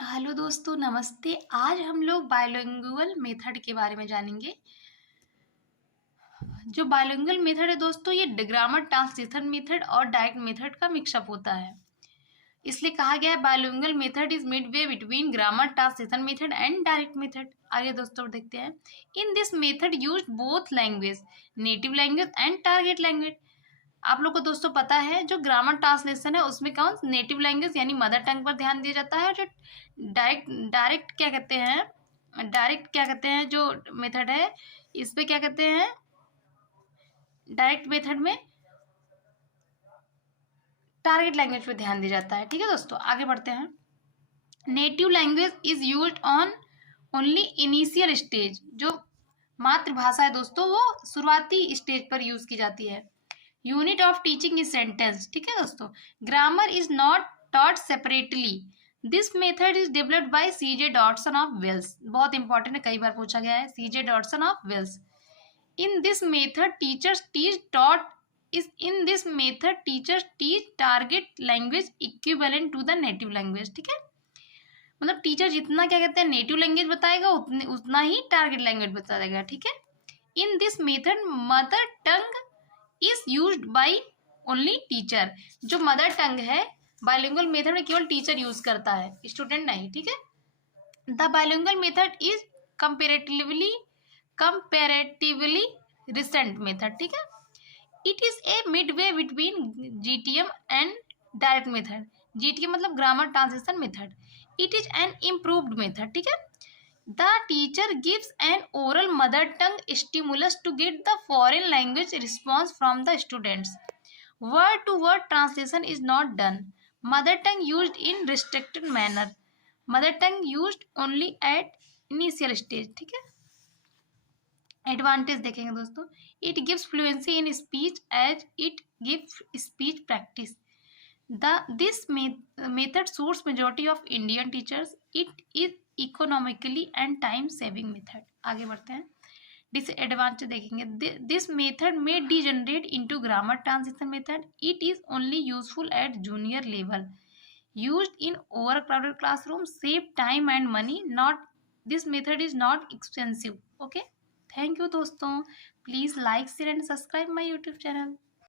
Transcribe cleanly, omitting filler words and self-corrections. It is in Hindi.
हेलो दोस्तों, नमस्ते। आज हम लोग बायलिंगुअल मेथड के बारे में जानेंगे। जो बायलिंगुअल मेथड है दोस्तों, ये ग्रामर ट्रांसलेशन मेथड और डायरेक्ट मेथड का मिक्सअप होता है। इसलिए कहा गया है bilingual method is Midway between grammar translation method and direct method. आगे दोस्तों देखते हैं। इन this method use both language, native language and target language. आप लोग को दोस्तों पता है जो ग्रामर ट्रांसलेशन है उसमें कौन नेटिव लैंग्वेज यानी मदर टंग पर ध्यान दिया जाता है, और जो डायरेक्ट क्या कहते हैं जो मेथड है इस पे क्या कहते हैं, डायरेक्ट मेथड में टारगेट लैंग्वेज पे ध्यान दिया जाता है। ठीक है दोस्तों, आगे बढ़ते हैं। Native language is used on only initial stage. जो मातृभाषा है दोस्तों वो शुरुआती स्टेज पर यूज की जाती है। Unit of teaching is sentence. ठीक है दोस्तों, grammar is not taught separately. This method is developed by CJ Dodson of Wales. बहुत इंपॉर्टेंट है, कई बार पूछा गया है, CJ Dodson of Wales. In this method teachers teach target language equivalent to the native language. ठीक है, मतलब टीचर जितना क्या कहते हैं नेटिव लैंग्वेज बताएगा उतना ही टारगेट लैंग्वेज बताएगा। ठीक है, इन this method mother tongue is used by only teacher. जो मदर टंग है बायलिंगुअल मेथड में केवल टीचर यूज करता है, स्टूडेंट नहीं। ठीक है, the bilingual method is comparatively recent method. ठीक है, it is a midway between GTM and direct method. GTM मतलब grammar translation method. It is an improved method. ठीक है, the teacher gives an oral mother tongue stimulus to get the foreign language response from the students. Word to word translation is not done. Mother tongue used in restricted manner. Mother tongue used only at initial stage. ठीक है, एडवांटेज देखेंगे दोस्तों। It gives fluency in speech as it gives speech practice. This method suits majority of Indian teachers. It is economically and time saving method. आगे बढ़ते हैं, डिसएडवांटेज देखेंगे। This method may degenerate into grammar translation method. It is only useful at junior level. Used in overcrowded classrooms, save time and money. This method is not expensive. Okay, thank you दोस्तों। Please like, share and subscribe my YouTube channel.